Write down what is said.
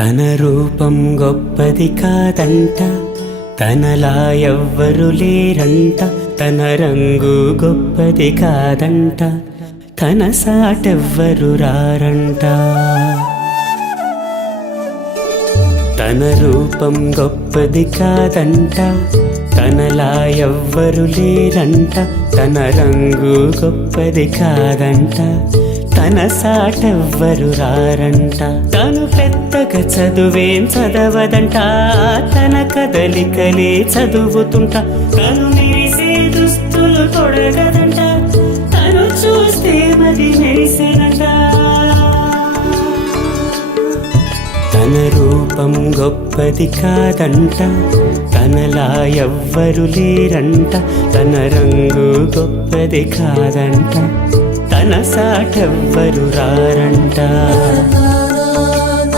తన రూపం గొప్పది కాదంట, తనలా ఎవ్వరు లేరంట. తన రంగు గొప్పది కాదంట, తన సాటెవ్వరు రారంట. తన రూపం గొప్పది కాదంట, తనలా ఎవ్వరు లేరంట. తన రంగు గొప్పది కాదంట, తన సాటెవ్వరు రారంట. తను పెద్దగా చదువేం చదవదంట, తన కదలికలే చదువుతుంట. తను మెరిసే దుస్తులు తొడగదంట, తను చూస్తే మది మెరిసేనంట. తన రూపం గొప్పది కాదంట, తనలా ఎవ్వరు లేరంట. తన రంగు గొప్పది కాదంట, తన సాటెవ్వరు రారంట.